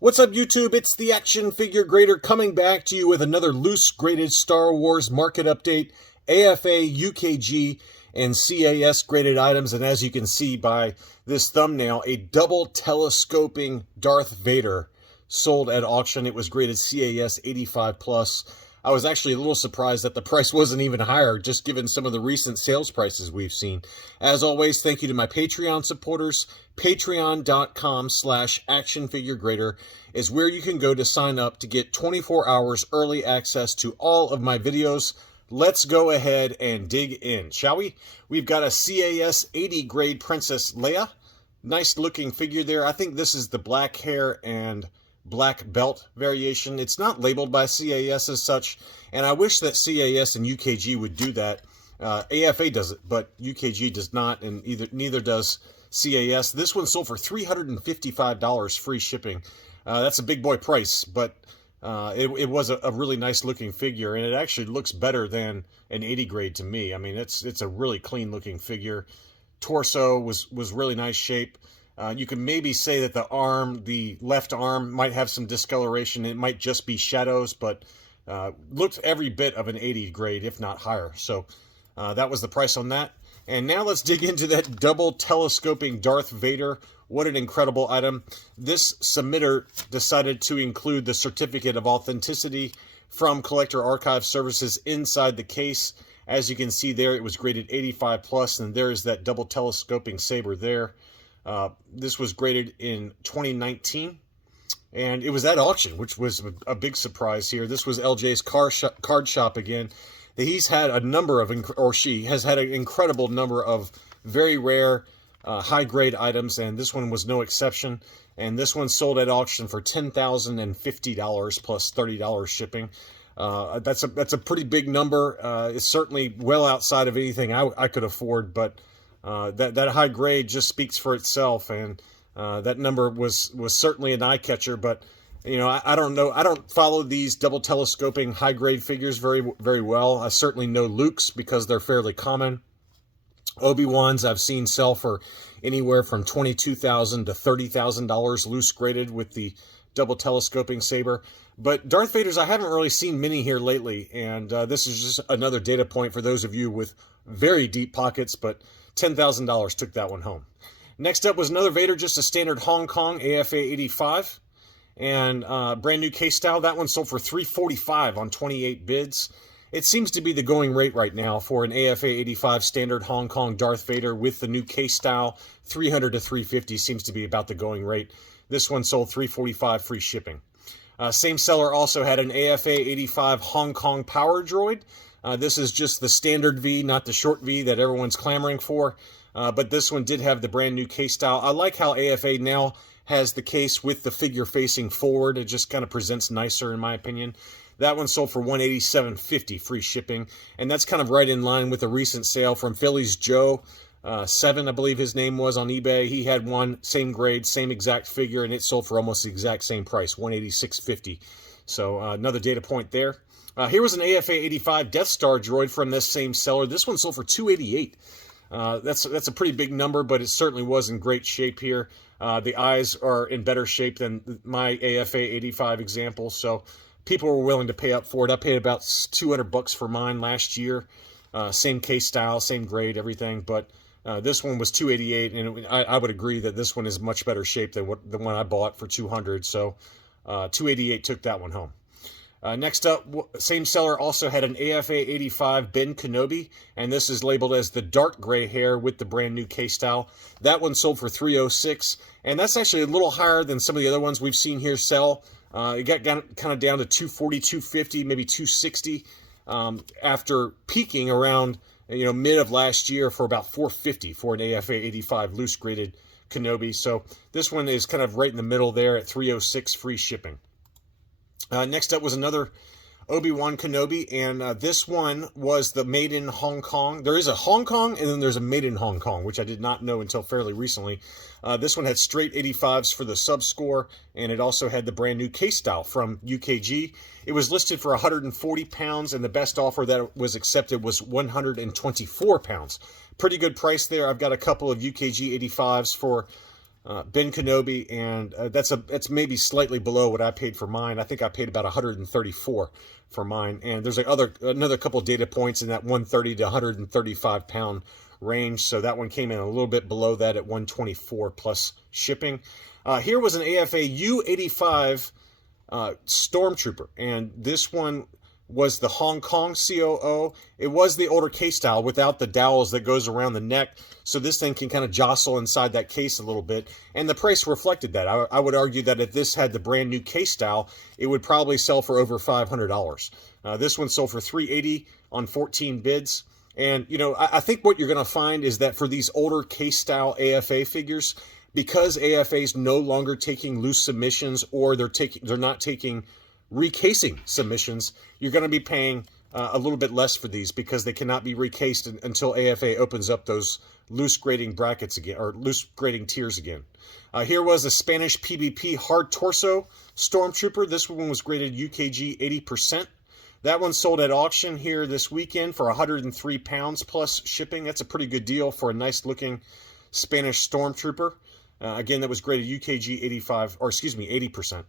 What's up, YouTube? It's the Action Figure Grader coming back to you with another loose graded Star Wars market update, AFA, UKG, and CAS graded items. And as you can see by this thumbnail, a double telescoping Darth Vader sold at auction. It was graded CAS 85+. I was actually a little surprised that the price wasn't even higher, just given some of the recent sales prices we've seen. As always, thank you to my Patreon supporters. Patreon.com/actionfiguregrader is where you can go to sign up to get 24 hours early access to all of my videos. Let's go ahead and dig in, shall we? We've got a CAS 80 grade Princess Leia. Nice looking figure there. I think this is the black hair and black belt variation. It's not labeled by CAS as such, and I wish that CAS and UKG would do that. AFA does it, but UKG does not, and neither does CAS. This one sold for $355 free shipping. That's a big boy price, but it was a really nice looking figure, and it actually looks better than an 80 grade to me. I mean, it's a really clean looking figure. Torso was really nice shape. You can maybe say that the left arm might have some discoloration. It might just be shadows, but looked every bit of an 80 grade, if not higher. So that was the price on that. And now let's dig into that double telescoping Darth Vader. What an incredible item. This submitter decided to include the certificate of authenticity from Collector Archive Services inside the case. As you can see there, it was graded 85+, and there's that double telescoping saber there. This was graded in 2019, and it was at auction, which was a big surprise here. This was LJ's card shop again. He's had a number of, or she has had an incredible number of very rare, high-grade items, and this one was no exception. And this one sold at auction for $10,050 plus $30 shipping. That's a pretty big number. It's certainly well outside of anything I could afford, but that high grade just speaks for itself, and that number was certainly an eye catcher. But you know, I don't know. I don't follow these double telescoping high grade figures very well. I certainly know Luke's because they're fairly common. Obi-Wan's I've seen sell for anywhere from $22,000 to $30,000 loose graded with the double telescoping saber. But Darth Vader's I haven't really seen many here lately, and this is just another data point for those of you with very deep pockets, but $10,000 took that one home. Next up was another Vader, just a standard Hong Kong AFA 85, and brand new case style. That one sold for $345 on 28 bids. It seems to be the going rate right now for an AFA 85 standard Hong Kong Darth Vader with the new case style. $300 to $350 seems to be about the going rate. This one sold $345 free shipping. Same seller also had an AFA 85 Hong Kong Power Droid. This is just the standard V, not the short V that everyone's clamoring for. But this one did have the brand new case style. I like how AFA now has the case with the figure facing forward. It just kind of presents nicer, in my opinion. That one sold for $187.50 free shipping. And that's kind of right in line with a recent sale from Philly's Joe. 7, I believe his name was, on eBay. He had one, same grade, same exact figure, and it sold for almost the exact same price, $186.50. So another data point there. Here was an AFA 85 Death Star droid from this same seller. This one sold for $288. That's a pretty big number, but it certainly was in great shape here. The eyes are in better shape than my AFA 85 example, so people were willing to pay up for it. I paid about $200 for mine last year. Same case style, same grade, everything, but this one was $288, and I would agree that this one is much better shape than the one I bought for $200. So $288 took that one home. Next up, same seller also had an AFA 85 Ben Kenobi, and this is labeled as the dark gray hair with the brand new case style. That one sold for $306, and that's actually a little higher than some of the other ones we've seen here sell. It got kind of down to $240, $250, maybe $260 after peaking around mid of last year for about $450 for an AFA 85 loose graded Kenobi. So this one is kind of right in the middle there at $306 free shipping. Next up was another Obi-Wan Kenobi, and this one was the Made in Hong Kong. There is a Hong Kong, and then there's a Made in Hong Kong, which I did not know until fairly recently. This one had straight 85s for the sub score, and it also had the brand new case style from UKG. It was listed for 140 pounds, and the best offer that was accepted was 124 pounds. Pretty good price there. I've got a couple of UKG 85s for Ben Kenobi, and that's maybe slightly below what I paid for mine. I think I paid about 134 for mine, and there's another couple data points in that 130 to 135 pound range, so that one came in a little bit below that at 124 plus shipping. Here was an AFA U85 Stormtrooper, and this one was the Hong Kong COO. It was the older case style without the dowels that goes around the neck, so this thing can kind of jostle inside that case a little bit, and the price reflected that. I would argue that if this had the brand new case style, it would probably sell for over $500. This one sold for $380 on 14 bids. And, you know, I think what you're going to find is that for these older case style AFA figures, because AFA's no longer taking loose submissions, or they're not taking recasing submissions, you're going to be paying a little bit less for these, because they cannot be recased until AFA opens up those loose grading brackets again, or loose grading tiers again. Here was a Spanish PBP hard torso Stormtrooper. This one was graded UKG 80%. That one sold at auction here this weekend for 103 pounds plus shipping. That's a pretty good deal for a nice looking Spanish Stormtrooper. Again, that was graded UKG 80%.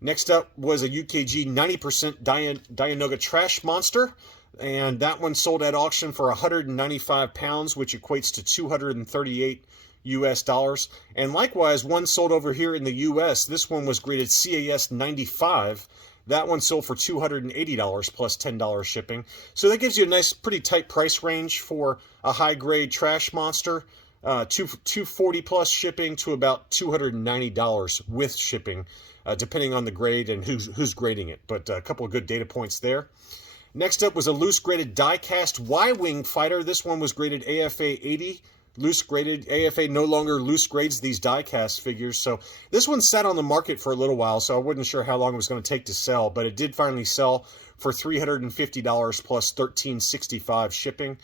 Next up was a UKG 90% Dianoga Trash Monster, and that one sold at auction for 195 pounds, which equates to $238 US. And likewise, one sold over here in the US. This one was graded CAS 95. That one sold for $280 plus $10 shipping. So that gives you a nice, pretty tight price range for a high-grade trash monster. $240 plus shipping to about $290 with shipping, depending on the grade and who's grading it. But a couple of good data points there. Next up was a loose graded Diecast Y-Wing fighter. This one was graded AFA 80. Loose graded. AFA no longer loose grades these Diecast figures. So this one sat on the market for a little while, so I wasn't sure how long it was going to take to sell, but it did finally sell for $350 plus $13.65 shipping.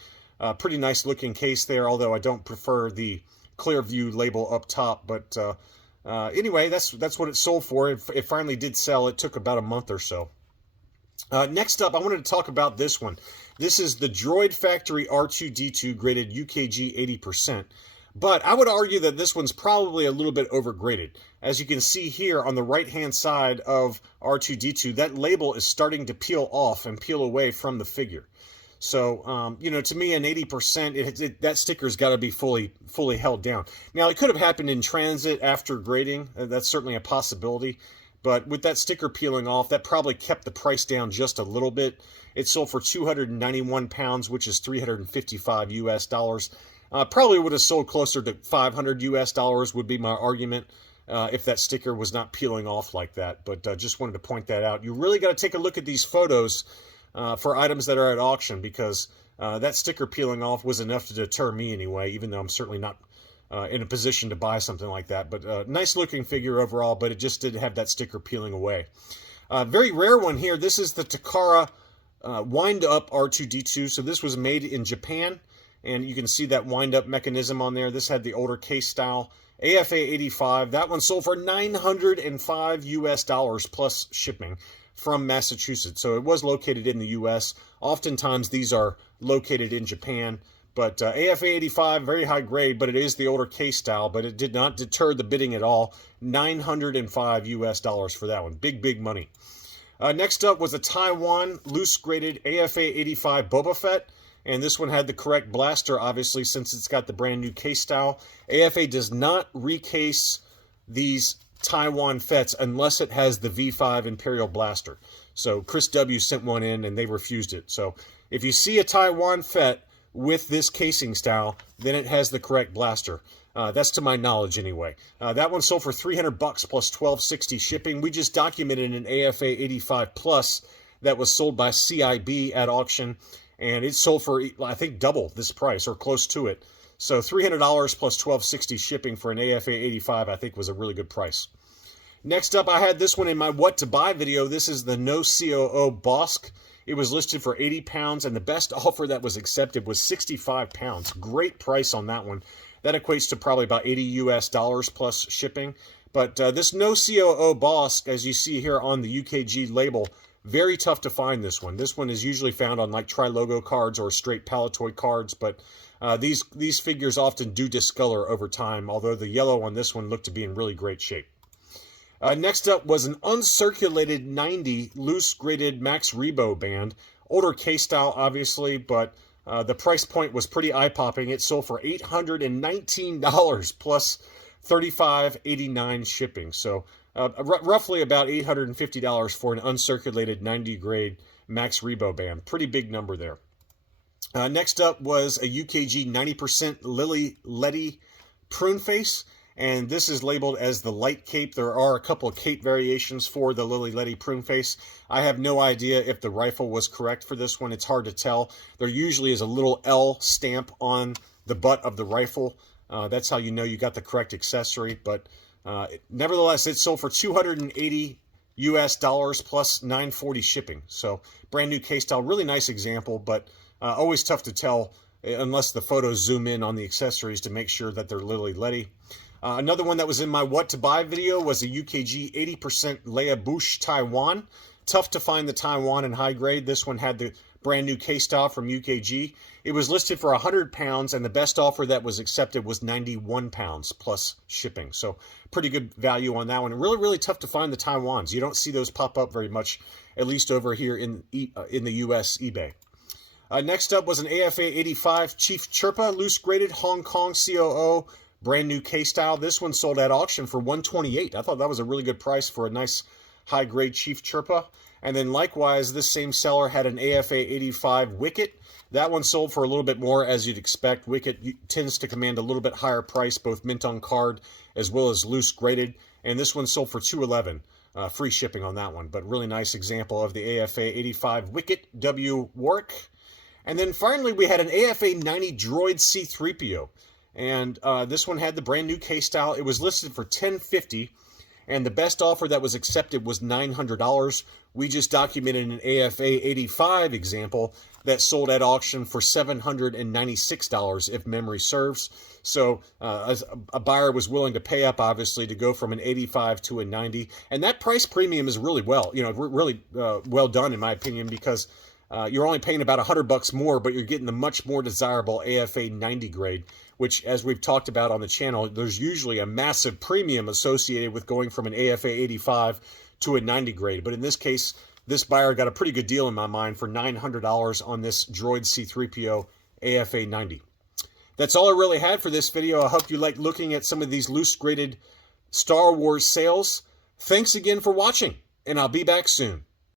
Pretty nice looking case there, although I don't prefer the Clearview label up top. But anyway, that's what it sold for. It finally did sell. It took about a month or so. Next up, I wanted to talk about this one. This is the Droid Factory R2-D2 graded UKG 80%. But I would argue that this one's probably a little bit overgraded. As you can see here on the right-hand side of R2-D2, that label is starting to peel off and peel away from the figure. So, you know, to me, an 80%, that sticker's got to be fully held down. Now, it could have happened in transit after grading. That's certainly a possibility. But with that sticker peeling off, that probably kept the price down just a little bit. It sold for 291 pounds, which is $355 US. Probably would have sold closer to $500 US would be my argument, if that sticker was not peeling off like that. But just wanted to point that out. You really got to take a look at these photos for items that are at auction, because that sticker peeling off was enough to deter me anyway, even though I'm certainly not in a position to buy something like that. But nice looking figure overall, but it just did have that sticker peeling away. Very rare one here. This is the Takara wind up R2-D2. So this was made in Japan, and you can see that wind up mechanism on there. This had the older case style. AFA 85. That one sold for $905 US plus shipping from Massachusetts. So it was located in the US. Oftentimes these are located in Japan. But AFA 85, very high grade, but it is the older case style, but it did not deter the bidding at all. $905 US for that one. Big money. Next up was a Taiwan loose graded AFA 85 Boba Fett, and this one had the correct blaster, obviously, since it's got the brand new case style. AFA does not recase these Taiwan Fetts unless it has the V5 Imperial blaster. So Chris W. sent one in, and they refused it. So if you see a Taiwan Fett with this casing style, then it has the correct blaster. That's to my knowledge anyway. That one sold for $300 plus $12.60 shipping. We just documented an AFA 85 Plus that was sold by CIB at auction, and it sold for, I think, double this price or close to it. So $300 plus $12.60 shipping for an AFA 85, I think, was a really good price. Next up, I had this one in my What to Buy video. This is the No COO Bosk. It was listed for 80 pounds, and the best offer that was accepted was 65 pounds. Great price on that one. That equates to probably about $80 US plus shipping. But this No COO Bosk, as you see here on the UKG label, very tough to find this one. This one is usually found on like Tri-Logo cards or straight Palitoy cards, but These figures often do discolor over time, although the yellow on this one looked to be in really great shape. Next up was an uncirculated 90 loose graded Max Rebo band. Older case style, obviously, but the price point was pretty eye-popping. It sold for $819 plus $35.89 shipping. So roughly about $850 for an uncirculated 90 grade Max Rebo band. Pretty big number there. Next up was a UKG 90% Lily Letty prune face. And this is labeled as the light cape. There are a couple of cape variations for the Lily Letty prune face. I have no idea if the rifle was correct for this one. It's hard to tell. There usually is a little L stamp on the butt of the rifle. That's how you know you got the correct accessory. But nevertheless, it sold for $280 US plus $940 shipping. So brand new case style, really nice example, but always tough to tell unless the photos zoom in on the accessories to make sure that they're Lily Letty. Another one that was in my what to buy video was a UKG 80% Leia Bush Taiwan. Tough to find the Taiwan in high grade. This one had the brand new case style from UKG. It was listed for 100 pounds, and the best offer that was accepted was 91 pounds plus shipping. So pretty good value on that one. Really, really tough to find the Taiwans. You don't see those pop up very much, at least over here in the US eBay. Next up was an AFA 85 Chief Chirpa loose graded Hong Kong COO. Brand new case style. This one sold at auction for $128. I thought that was a really good price for a nice high-grade Chief Chirpa. And then likewise, this same seller had an AFA 85 Wicket. That one sold for a little bit more, as you'd expect. Wicket tends to command a little bit higher price, both mint on card as well as loose graded. And this one sold for $211. Free shipping on that one. But really nice example of the AFA 85 Wicket W. Warwick. And then finally, we had an AFA 90 Droid C3PO. And this one had the brand new case style. It was listed for $1050, and the best offer that was accepted was $900. We just documented an AFA 85 example that sold at auction for $796, if memory serves. So a buyer was willing to pay up, obviously, to go from an 85 to a 90. And that price premium is really well done, in my opinion, because you're only paying about $100 more, but you're getting the much more desirable AFA 90 grade, which, as we've talked about on the channel, there's usually a massive premium associated with going from an AFA 85 to a 90 grade. But in this case, this buyer got a pretty good deal in my mind for $900 on this Droid C3PO AFA 90. That's all I really had for this video. I hope you liked looking at some of these loose graded Star Wars sales. Thanks again for watching, and I'll be back soon.